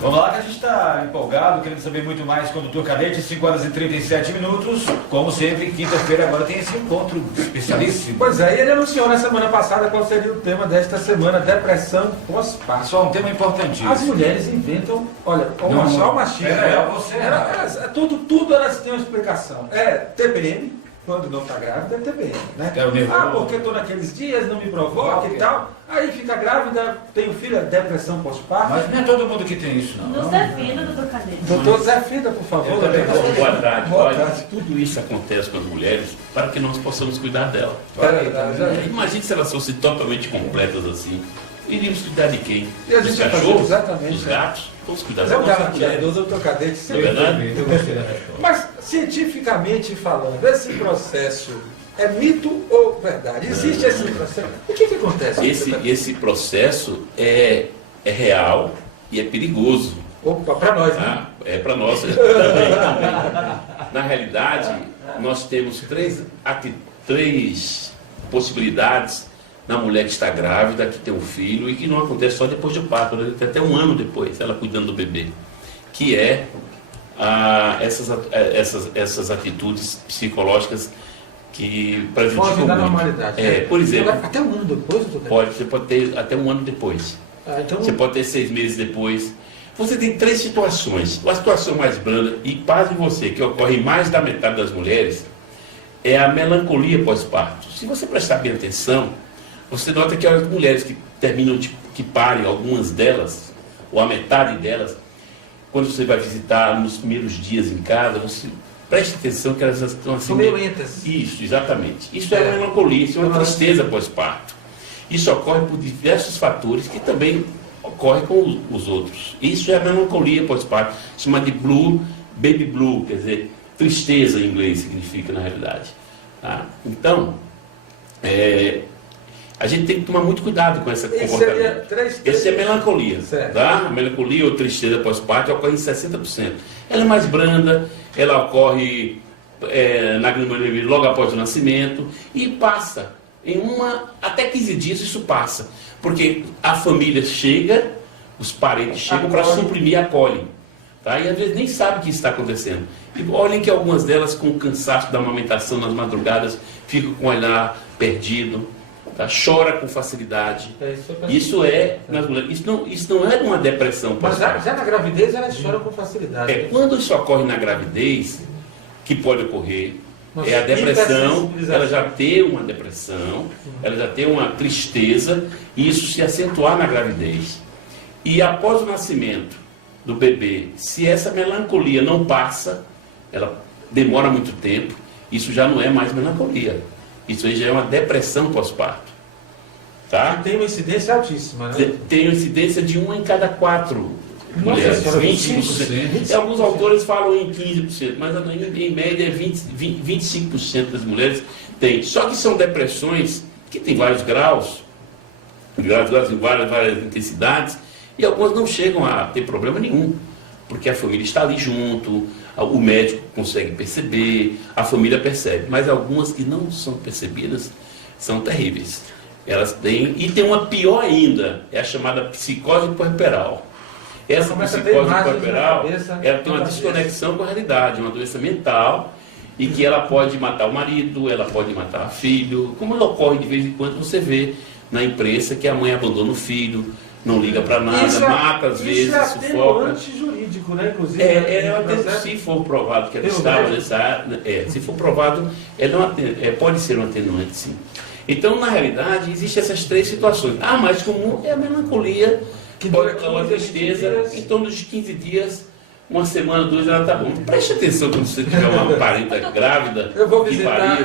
Vamos lá que a gente está empolgado, querendo saber muito mais com o Dr. Cadete, 5 horas e 37 minutos. Como sempre, quinta-feira agora tem esse encontro especialíssimo. Pois é, e ele anunciou na semana passada qual seria o tema desta semana, depressão pós-parto. Só um tema importantíssimo. As mulheres inventam, olha, o machismo. Tudo elas têm uma explicação. É TPM, quando não está grávida, é TPM, né? Porque estou naqueles dias, não me provoca e tal. Aí fica grávida, tem um filho, é depressão pós-parto. Mas não é todo mundo que tem isso, não. Nos defenda, doutor Cadete. Doutor Zé Fida, por favor. Boa tarde. Boa Olha, tarde. tudo isso acontece com as mulheres para que nós possamos cuidar dela. Imagine se elas fossem totalmente completas assim. Iríamos cuidar de quem? E a Dos gente vai fazer cachorros? exatamente, Dos gatos? Vamos cuidar Mas é um das nossas galanteador, mulheres. doutor Cadete, Não é sempre. verdade? Eu gostei da resposta. Mas, cientificamente falando, esse processo é mito ou verdade? Existe esse processo? O que acontece? Esse processo é real e é perigoso. Opa, para nós, né? Tá? É para nós também. Na realidade, nós temos três possibilidades na mulher que está grávida, que tem um filho e que não acontece só depois do parto, né? Até um ano depois, ela cuidando do bebê, que é essas atitudes psicológicas que prejudicam Fogem da muito. normalidade. Por exemplo, Até um ano depois, doutor Cadete? você pode ter até um ano depois. Então, Você pode ter 6 meses depois. Você tem 3 situações. A situação mais branda, e pasme você, que ocorre em mais da metade das mulheres, é a melancolia pós-parto. Se você prestar bem atenção, você nota que as mulheres que terminam, que parem, algumas delas, ou a metade delas, quando você vai visitar nos primeiros dias em casa, você preste atenção que elas estão assim. São meio lentas. Isso, exatamente. Isso é melancolia, isso é uma tristeza pós-parto. Isso ocorre por diversos fatores que também ocorrem com os outros. Isso é a melancolia pós-parto, chamada de baby blue, quer dizer, tristeza em inglês significa na realidade. Tá? Então, a gente tem que tomar muito cuidado com esse comportamento. Esse é melancolia. Tá? A melancolia ou tristeza pós-parto ocorre em 60%. Ela é mais branda, ela ocorre na grande maioria logo após o nascimento e passa. Em até 15 dias isso passa. Porque a família chega, os parentes chegam para suprimir, acolhem. Tá? E às vezes nem sabe o que está acontecendo. E olhem que algumas delas, com o cansaço da amamentação nas madrugadas, ficam com o olhar perdido. Tá? Chora com facilidade. Isso é nas mulheres. Isso não é uma depressão. Mas já na gravidez elas choram com facilidade. Quando isso ocorre na gravidez, que pode ocorrer, a depressão, ela já tem uma depressão, ela já tem uma tristeza, e isso se acentuar na gravidez. E após o nascimento do bebê, se essa melancolia não passa, ela demora muito tempo, isso já não é mais melancolia. Isso aí já é uma depressão pós-parto. Tá? Tem uma incidência altíssima, né? Tem uma incidência de 1 em cada 4 mulheres. 25%. Alguns autores falam em 15%, mas em média é 25% das mulheres têm. Só que são depressões que têm vários graus em várias intensidades, e algumas não chegam a ter problema nenhum, porque a família está ali junto, o médico consegue perceber, a família percebe, mas algumas que não são percebidas são terríveis. Elas têm, e tem uma pior ainda, é a chamada psicose puerperal. Essa psicose puerperal, ela tem uma desconexão com a realidade, uma doença mental, e que ela pode matar o marido, ela pode matar o filho, como ela ocorre de vez em quando, você vê na imprensa que a mãe abandona o filho, não liga para nada, mata às vezes, sufoca. Isso é jurídico, né? Inclusive. Se for provado que ela estava nessa área, se for provado, pode ser um atenuante, sim. Então, na realidade, existem essas 3 situações. A mais comum é a melancolia, que pode dar uma tristeza, em torno de 15 dias, uma semana, 2, ela está bom. Preste atenção quando você tiver uma parenta grávida. Eu vou visitar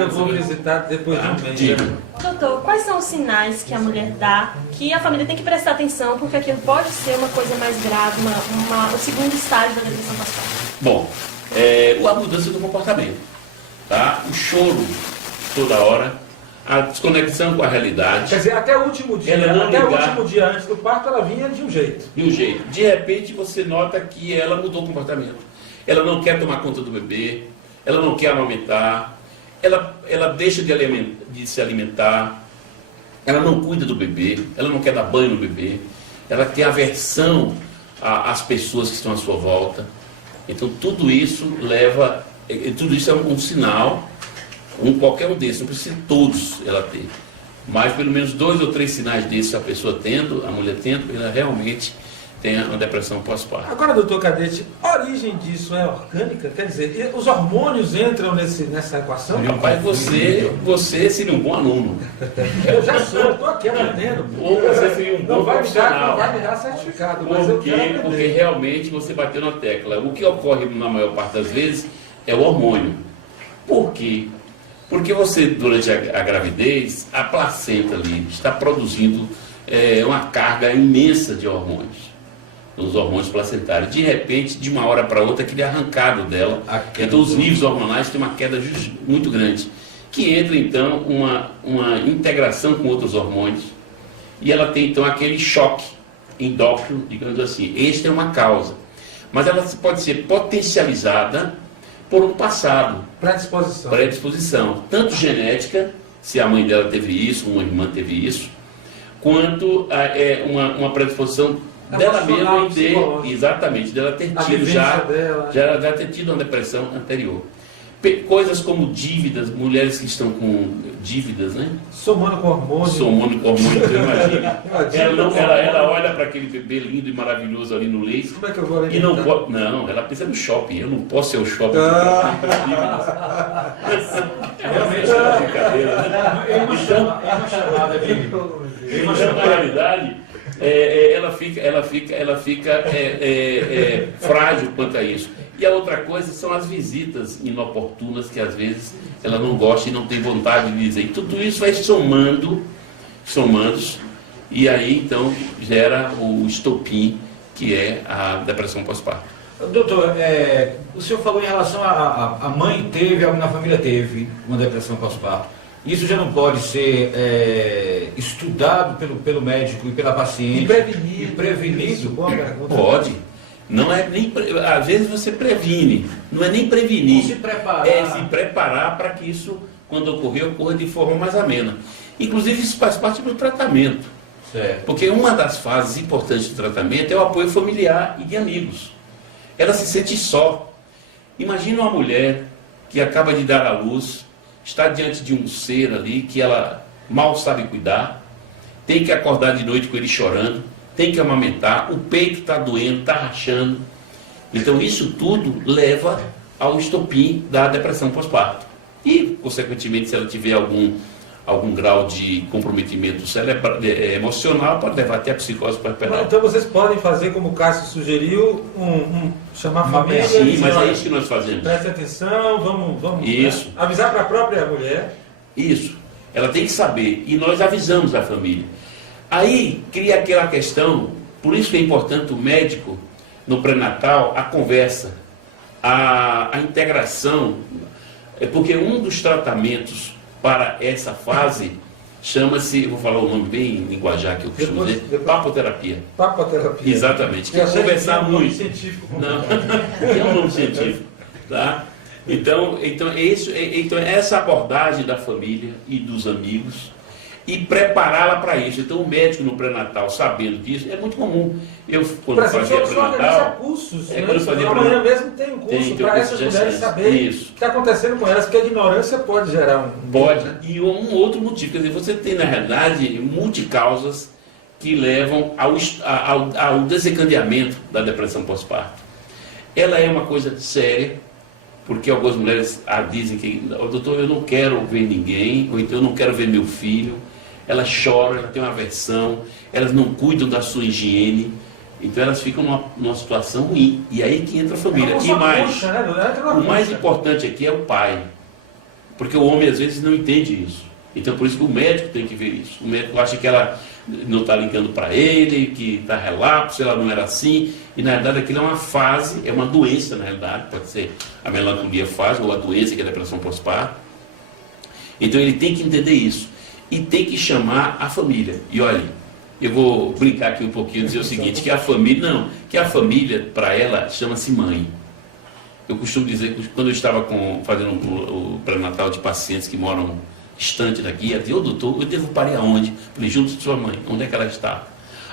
depois de um mês. Doutor, quais são os sinais que a mulher dá, que a família tem que prestar atenção, porque aquilo pode ser uma coisa mais grave, o segundo estágio da depressão pós-parto? Bom, a mudança do comportamento, tá? O choro toda hora, a desconexão com a realidade. Quer dizer, até o último dia, antes do parto, ela vinha de um jeito. De repente você nota que ela mudou o comportamento. Ela não quer tomar conta do bebê, ela não quer amamentar, ela deixa de se alimentar, ela não cuida do bebê, ela não quer dar banho no bebê, ela tem aversão às pessoas que estão à sua volta. Então tudo isso é um sinal, qualquer um desses, não precisa todos ela ter, mas pelo menos 2 ou 3 sinais desses a pessoa tendo, a mulher tendo, ela realmente tem uma depressão pós-parto. Agora, doutor Cadete, a origem disso é orgânica? Quer dizer, os hormônios entram nessa equação? Rapaz, você seria um bom aluno. Eu já sou, estou aqui aprendendo. Ou você seria um bom profissional. Não vai me dar certificado, mas eu quero aprender. Porque realmente você bateu na tecla. O que ocorre na maior parte das vezes é o hormônio. Por quê? Porque você, durante a gravidez, a placenta ali está produzindo uma carga imensa de hormônios. Os hormônios placentários. De repente, de uma hora para outra, aquele arrancado dela. Então, os níveis hormonais têm uma queda muito grande. Que entra, então, uma integração com outros hormônios. E ela tem, então, aquele choque endócrino, digamos assim. Esta é uma causa. Mas ela pode ser potencializada por um passado. Predisposição. Tanto genética, se a mãe dela teve isso, uma irmã teve isso, quanto uma predisposição dela mesma dela ter tido já ter tido uma depressão anterior. Coisas como dívidas, mulheres que estão com dívidas, né? Somando com hormônio, então imagina. Ela olha para aquele bebê lindo e maravilhoso ali no leite. Como é que eu vou alimentar? Não, ela pensa no shopping. Eu não posso ser o shopping. Realmente é uma brincadeira, né? É uma chamada de... Na realidade, ela fica frágil quanto a isso. E a outra coisa são as visitas inoportunas que às vezes ela não gosta e não tem vontade de dizer. E tudo isso vai somando, e aí então gera o estopim, que é a depressão pós-parto. Doutor, o senhor falou em relação a mãe teve, alguém na família teve uma depressão pós-parto. Isso já não pode ser estudado pelo médico e pela paciente? E prevenido? Boa pergunta. Pode. Não é nem, às vezes você previne, não é nem prevenir. Se preparar. É se preparar para que isso, quando ocorrer, ocorra de forma mais amena. Inclusive isso faz parte do tratamento. Certo. Porque uma das fases importantes do tratamento é o apoio familiar e de amigos. Ela se sente só. Imagina uma mulher que acaba de dar à luz, está diante de um ser ali que ela mal sabe cuidar, tem que acordar de noite com ele chorando, tem que amamentar, o peito está doendo, está rachando. Então isso tudo leva ao estopim da depressão pós-parto. E, consequentemente, se ela tiver algum grau de comprometimento emocional, pode levar até a psicose puerperal. Então vocês podem fazer, como o Cássio sugeriu, chamar a família. Sim, mas é isso que nós fazemos. Preste atenção, vamos isso. Avisar para a própria mulher. Isso. Ela tem que saber. E nós avisamos a família. Aí cria aquela questão, por isso que é importante o médico, no pré-natal, a conversa, a integração, porque um dos tratamentos para essa fase chama-se, vou falar o nome bem em linguajar que eu costumo dizer, papoterapia. Papoterapia. Exatamente, que é conversar muito. Científico. Não, é um nome científico, tá? Então essa abordagem da família e dos amigos, e prepará-la para isso. Então o médico no pré-natal, sabendo disso, é muito comum. Eu, quando fazia pré-natal, cursos, quando eu fazia amanhã mesmo tem um curso para essas mulheres saberem o que está acontecendo com elas, porque a ignorância pode gerar Pode, e um outro motivo. Quer dizer, você tem, na realidade, multicausas que levam ao desencadeamento da depressão pós-parto. Ela é uma coisa séria, porque algumas mulheres dizem que, doutor, eu não quero ver ninguém, ou então eu não quero ver meu filho. Elas choram, elas têm uma aversão, elas não cuidam da sua higiene, então elas ficam numa situação ruim. E aí que entra a família. E mais, o mais importante aqui é o pai, porque o homem às vezes não entende isso. Então por isso que o médico tem que ver isso. O médico acha que ela não está ligando para ele, que está relapso, ela não era assim, e na verdade aquilo é uma fase, é uma doença na realidade, pode ser a melancolia fase, ou a doença que é a depressão pós-parto. Então ele tem que entender isso. E tem que chamar a família. E olha, eu vou brincar aqui um pouquinho e dizer o seguinte, que a família para ela chama-se mãe. Eu costumo dizer que quando eu estava fazendo o pré-natal de pacientes que moram distante daqui, ela dizia, ô doutor, eu devo parir aonde? Falei, junto de sua mãe, onde é que ela está?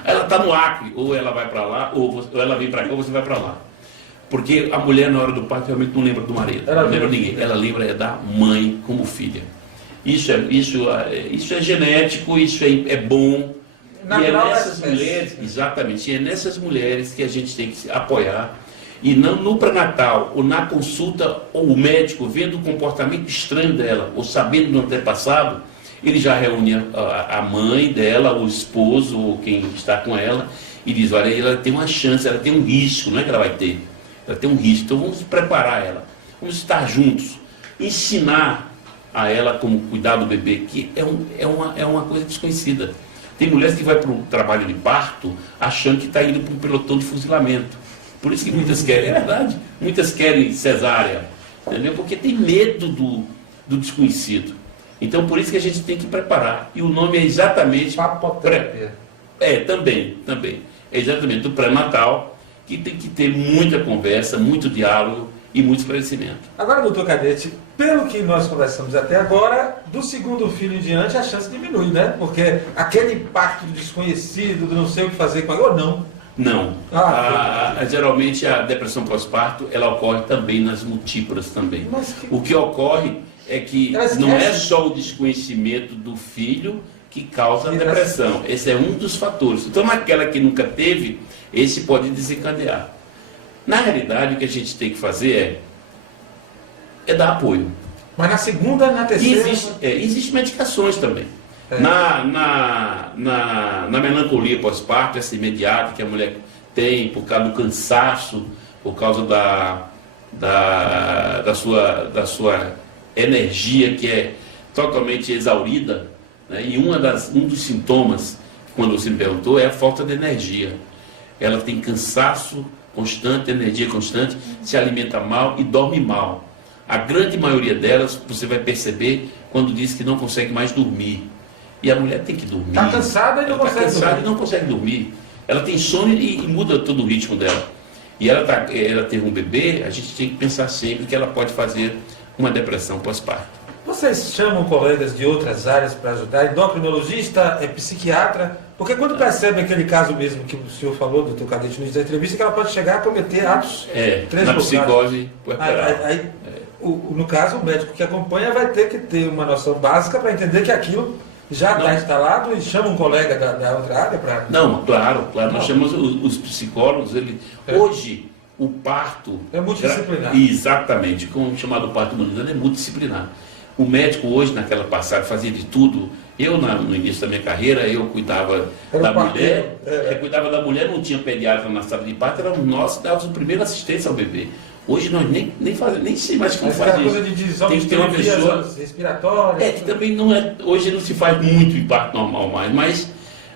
Ela está no Acre, ou ela vai para lá, ou ela vem para cá, ou você vai para lá. Porque a mulher, na hora do parto, realmente não lembra do marido, não lembra ninguém. Ela lembra da mãe como filha. Isso é genético, isso é bom. E é nessas mulheres, exatamente, e é nessas mulheres que a gente tem que se apoiar. E não no pré-natal, ou na consulta, ou o médico vendo o comportamento estranho dela, ou sabendo do antepassado, ele já reúne a mãe dela, o esposo, ou quem está com ela, e diz, olha, ela tem uma chance, ela tem um risco, não é que ela vai ter, ela tem um risco, então vamos preparar ela, vamos estar juntos, ensinar a ela como cuidar do bebê, que é uma coisa desconhecida. Tem mulheres que vão para o trabalho de parto achando que está indo para um pelotão de fuzilamento. Por isso que muitas querem, é verdade, muitas querem cesárea, entendeu? Porque tem medo do desconhecido. Então, por isso que a gente tem que preparar. E o nome é exatamente... Papoterapia. Também. É exatamente do pré-natal, que tem que ter muita conversa, muito diálogo e muito esclarecimento. Agora, doutor Cadete, pelo que nós conversamos até agora, do segundo filho em diante a chance diminui, né? Porque aquele impacto do desconhecido, do não sei o que fazer com ela, ou não. Não. Geralmente a depressão pós-parto, ela ocorre também nas múltiplas também. O que ocorre é que não é só o desconhecimento do filho que causa a depressão. Esse é um dos fatores. Então, naquela que nunca teve, esse pode desencadear. Na realidade, o que a gente tem que fazer é dar apoio. Mas na segunda, na terceira... Existem medicações também. Na melancolia pós-parto, essa imediata que a mulher tem por causa do cansaço, por causa da sua energia que é totalmente exaurida, né? E um dos sintomas, quando você me perguntou, é a falta de energia. Ela tem cansaço constante, energia constante, se alimenta mal e dorme mal. A grande maioria delas, você vai perceber quando diz que não consegue mais dormir. E a mulher tem que dormir. Está cansada e não consegue dormir. Ela tem sono e muda todo o ritmo dela. E ela teve um bebê, a gente tem que pensar sempre que ela pode fazer uma depressão pós-parto. Vocês chamam colegas de outras áreas para ajudar? Endocrinologista, psiquiatra? Porque quando percebe aquele caso mesmo que o senhor falou, doutor Cadete, no início da entrevista, que ela pode chegar a cometer atos na psicose puerperal. No caso, o médico que acompanha vai ter que ter uma noção básica para entender que aquilo já está instalado e chama um colega da outra área para... Não, claro. Nós chamamos os psicólogos, hoje o parto... É multidisciplinar. Exatamente, como chamado parto humanizado, é multidisciplinar. O médico hoje, naquela passagem, fazia de tudo. Eu, no início da minha carreira, eu cuidava da mulher, não tinha pediatra na sala de parto, era nós que dávamos a primeira assistência ao bebê. Hoje nós nem sei mais como fazer isso. Tem que ter uma pessoa respiratória. Que também não é. Hoje não se faz muito em parto normal mais,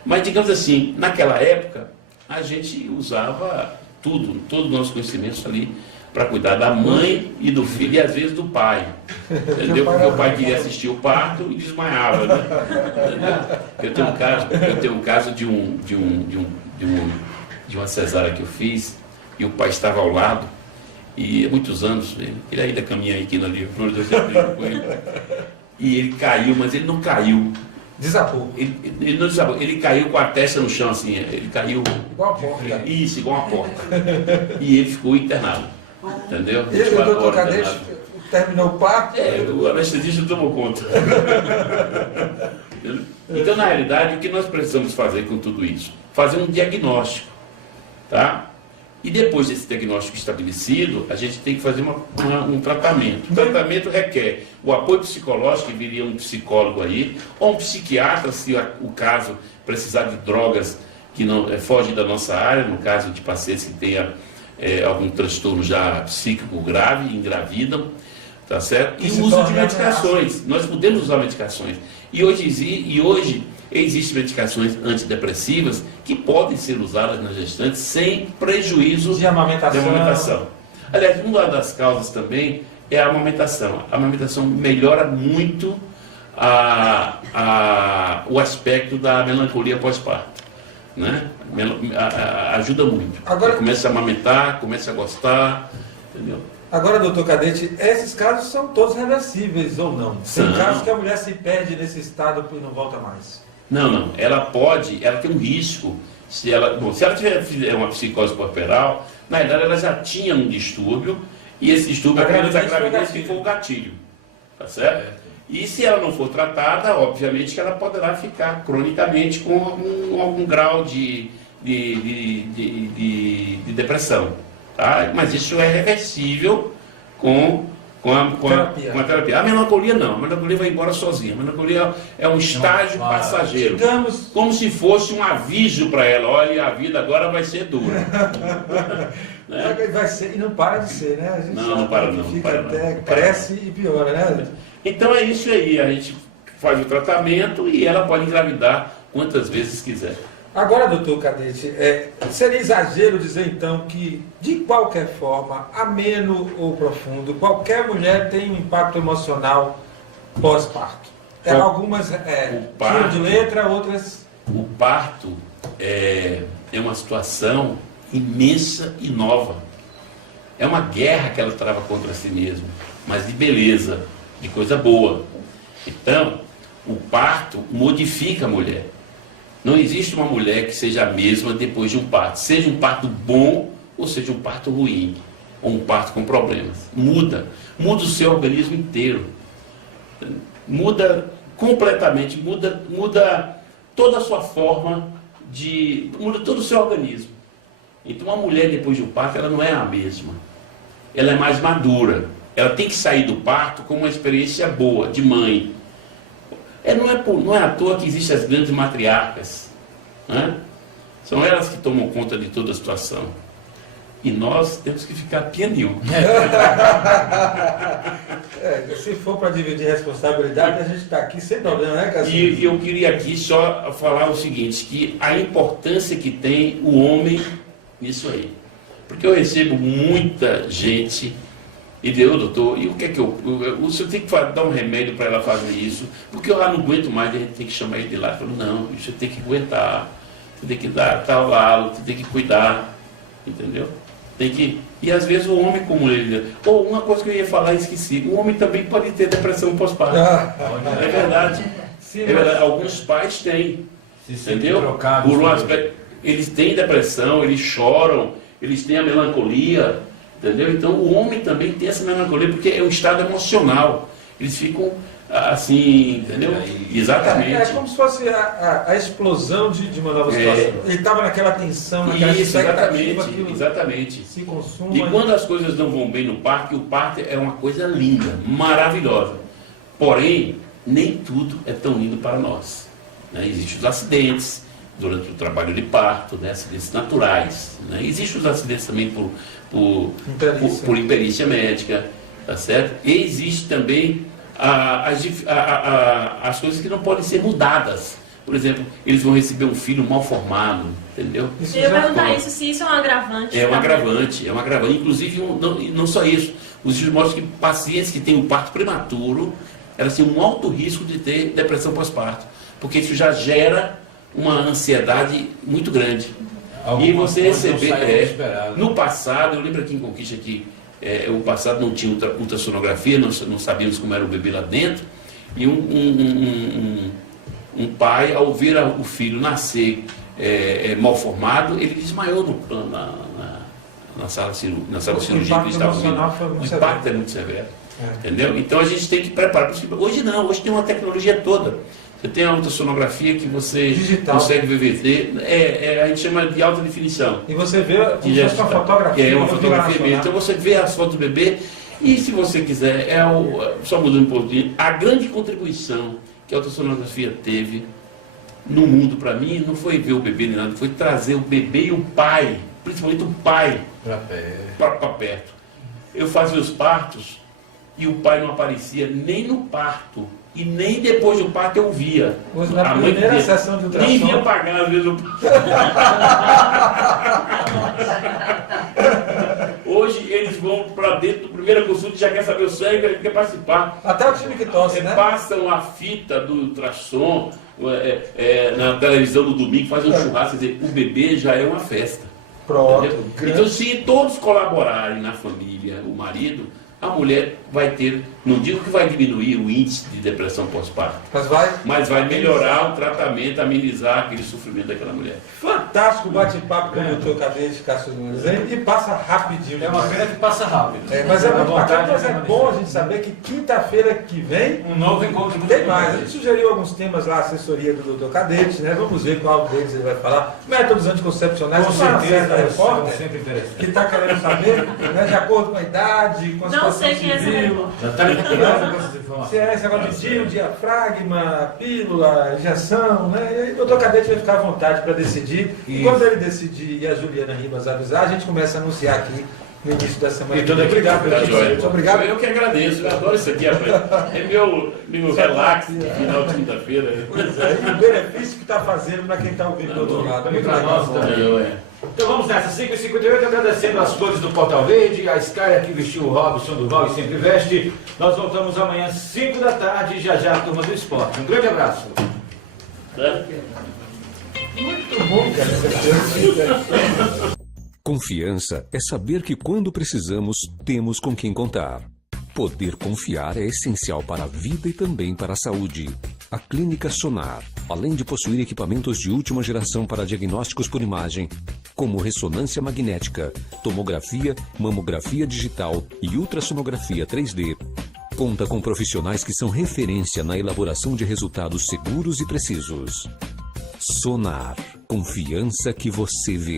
mas digamos assim, naquela época a gente usava todos os nossos conhecimentos ali para cuidar da mãe e do filho e às vezes do pai. Entendeu? Porque o pai queria assistir o parto e desmaiava, né? Entendeu? Eu tenho um caso de uma cesárea que eu fiz e o pai estava ao lado. E há muitos anos, ele ainda caminha aqui na Livre Flores, eu sempre brinco com ele. E ele caiu, mas ele não caiu. Desabou. Ele não desabou, ele caiu com a testa no chão, assim, ele caiu... Igual a porta. Isso, igual uma porta. E ele ficou internado, entendeu? E o doutor Cadete terminou o parto? O anestesista tomou conta. Então, na realidade, o que nós precisamos fazer com tudo isso? Fazer um diagnóstico, tá? E depois desse diagnóstico estabelecido, a gente tem que fazer um tratamento. O tratamento requer o apoio psicológico, que viria um psicólogo aí, ou um psiquiatra, se o caso precisar de drogas que não fogem da nossa área, no caso de pacientes que tenham algum transtorno já psíquico grave, engravidam, tá certo? E o uso de medicações. Nós podemos usar medicações. E hoje existem medicações antidepressivas que podem ser usadas na gestante sem prejuízo de amamentação. Aliás, uma das causas também é a amamentação. A amamentação melhora muito o aspecto da melancolia pós-parto, né? Ajuda muito. Agora, começa a amamentar, começa a gostar, entendeu? Agora, doutor Cadete, esses casos são todos reversíveis ou não? Tem casos que a mulher se perde nesse estado e não volta mais. Não. Ela tem um risco. Se ela tiver uma psicose corporal, na verdade ela já tinha um distúrbio, e esse distúrbio apenas da gravidez que foi o gatilho. Tá certo? E se ela não for tratada, obviamente que ela poderá ficar cronicamente com algum grau de depressão. Tá? Mas isso é reversível com a terapia. A melancolia não, a melancolia vai embora sozinha. A melancolia é um estágio passageiro. Digamos, como se fosse um aviso para ela: olha, a vida agora vai ser dura. Né? Vai ser, e não para de ser, né? A gente não para não. Fica até cresce e piora, né? Então é isso aí, a gente faz o tratamento e ela pode engravidar quantas vezes quiser. Agora, doutor Cadete, seria exagero dizer então que, de qualquer forma, ameno ou profundo, qualquer mulher tem um impacto emocional pós-parto. Algumas tiram de letra, outras... O parto é uma situação imensa e nova. É uma guerra que ela trava contra si mesma, mas de beleza, de coisa boa. Então, o parto modifica a mulher. Não existe uma mulher que seja a mesma depois de um parto. Seja um parto bom ou seja um parto ruim. Ou um parto com problemas. Muda o seu organismo inteiro. Muda completamente, muda toda a sua forma muda todo o seu organismo. Então a mulher depois do parto, ela não é a mesma. Ela é mais madura. Ela tem que sair do parto com uma experiência boa, de mãe. Não é à toa que existem as grandes matriarcas. Né? São elas que tomam conta de toda a situação. E nós temos que ficar pianinho. Se for para dividir responsabilidade, a gente está aqui sem problema, né, Cassio? E eu queria aqui só falar o seguinte, que a importância que tem o homem nisso aí. Porque eu recebo muita gente... E deu, doutor, e o que é que o senhor tem que dar um remédio para ela fazer isso? Porque eu não aguento mais, a gente tem que chamar ele de lá. Eu falo, não, você tem que aguentar, você tem que talá-lo, você tem que cuidar, entendeu? E às vezes o homem, como ele... uma coisa que eu ia falar e esqueci, o homem também pode ter depressão pós-parto. É verdade. Sim, Alguns pais têm, entendeu? Por um aspecto, eles têm depressão, eles choram, eles têm a melancolia. Entendeu? Então o homem também tem essa melancolia, porque é um estado emocional. Eles ficam assim, entendeu? Exatamente. É como se fosse a explosão de uma nova situação. Ele estava naquela tensão, naquela expectativa. Exatamente. Se consuma. E quando as coisas não vão bem no parto, o parto é uma coisa linda, maravilhosa. Porém, nem tudo é tão lindo para nós. Né? Existem os acidentes durante o trabalho de parto, né? Acidentes naturais. Né? Existem os acidentes também por imperícia médica, tá certo? E existe também as coisas que não podem ser mudadas. Por exemplo, eles vão receber um filho mal formado, entendeu? Eu ia perguntar se isso é um agravante. É um agravante. Inclusive, não só isso. Os estudos mostram que pacientes que têm um parto prematuro, elas têm um alto risco de ter depressão pós-parto, porque isso já gera uma ansiedade muito grande. E você receber... no passado, eu lembro aqui em Conquista que o passado não tinha ultrassonografia, não sabíamos como era o bebê lá dentro, e um pai, ao ver o filho nascer mal formado, ele desmaiou na sala de cirurgia que eles estavam vendo. O impacto é muito severo. Entendeu? Então a gente tem que preparar. Hoje não, hoje tem uma tecnologia toda. Você tem a ultrassonografia que você digital. Consegue ver, a gente chama de alta definição. E você vê uma fotografia. É uma fotografia mesmo. Então você vê as fotos do bebê e, se você quiser, só mudando um pouquinho, a grande contribuição que a ultrassonografia teve no mundo para mim não foi ver o bebê nem nada, foi trazer o bebê e o pai, principalmente o pai, para perto. Eu fazia os partos e o pai não aparecia nem no parto. E nem depois do parto eu via. Na primeira sessão de ultrassom... Nem vinha pagar, às vezes. Hoje eles vão para dentro do primeiro consulta e já quer saber o sangue, quer participar. Até o time que tosse, né? Passam a fita do ultrassom na televisão no domingo, fazem um churrasco, quer dizer, o bebê já é uma festa. Pronto. Entendeu? Então, se todos colaborarem na família, o marido, a mulher vai ter, não digo que vai diminuir o índice de depressão pós-parto, mas vai melhorar o tratamento, amenizar aquele sofrimento daquela mulher. Fantástico bate-papo com o doutor Cadete Castro Nunes, e passa rapidinho. É uma pena que passa rápido. Mas é muito bacana, mas é bom a gente saber que quinta-feira que vem um novo encontro. Tem mais. A gente sugeriu alguns temas lá, a assessoria do doutor Cadete, né? Vamos ver qual deles ele vai falar. Métodos anticoncepcionais, Com certeza, da repórter, sempre interessante. que está querendo saber, né, de acordo com a idade, com a Não situação sei quem é essa civil. repórter. Já está ligado com essas informações. Se é esse negócio de tiro, diafragma, pílula, injeção, né? E aí o doutor Cadete vai ficar à vontade para decidir. E quando ele decidir e a Juliana Ribas avisar, a gente começa a anunciar aqui no início da semana. E toda obrigado pela Muito obrigado. Eu que agradeço, eu adoro isso aqui, rapaz. É meu relax de final de quinta-feira. Pois é, e o benefício que está fazendo para quem está ouvindo do outro lado. Muito pra legal. nós também. Então vamos nessa, 5h58, agradecendo as cores do Portal Verde, a Sky que vestiu o Robson Duval e sempre veste. Nós voltamos amanhã, 5 da tarde, já a turma do esporte. Um grande abraço. Muito bom, cara. Confiança é saber que quando precisamos, temos com quem contar. Poder confiar é essencial para a vida e também para a saúde. A Clínica Sonar, além de possuir equipamentos de última geração para diagnósticos por imagem, como ressonância magnética, tomografia, mamografia digital e ultrassonografia 3D, conta com profissionais que são referência na elaboração de resultados seguros e precisos. Sonar, confiança que você vê.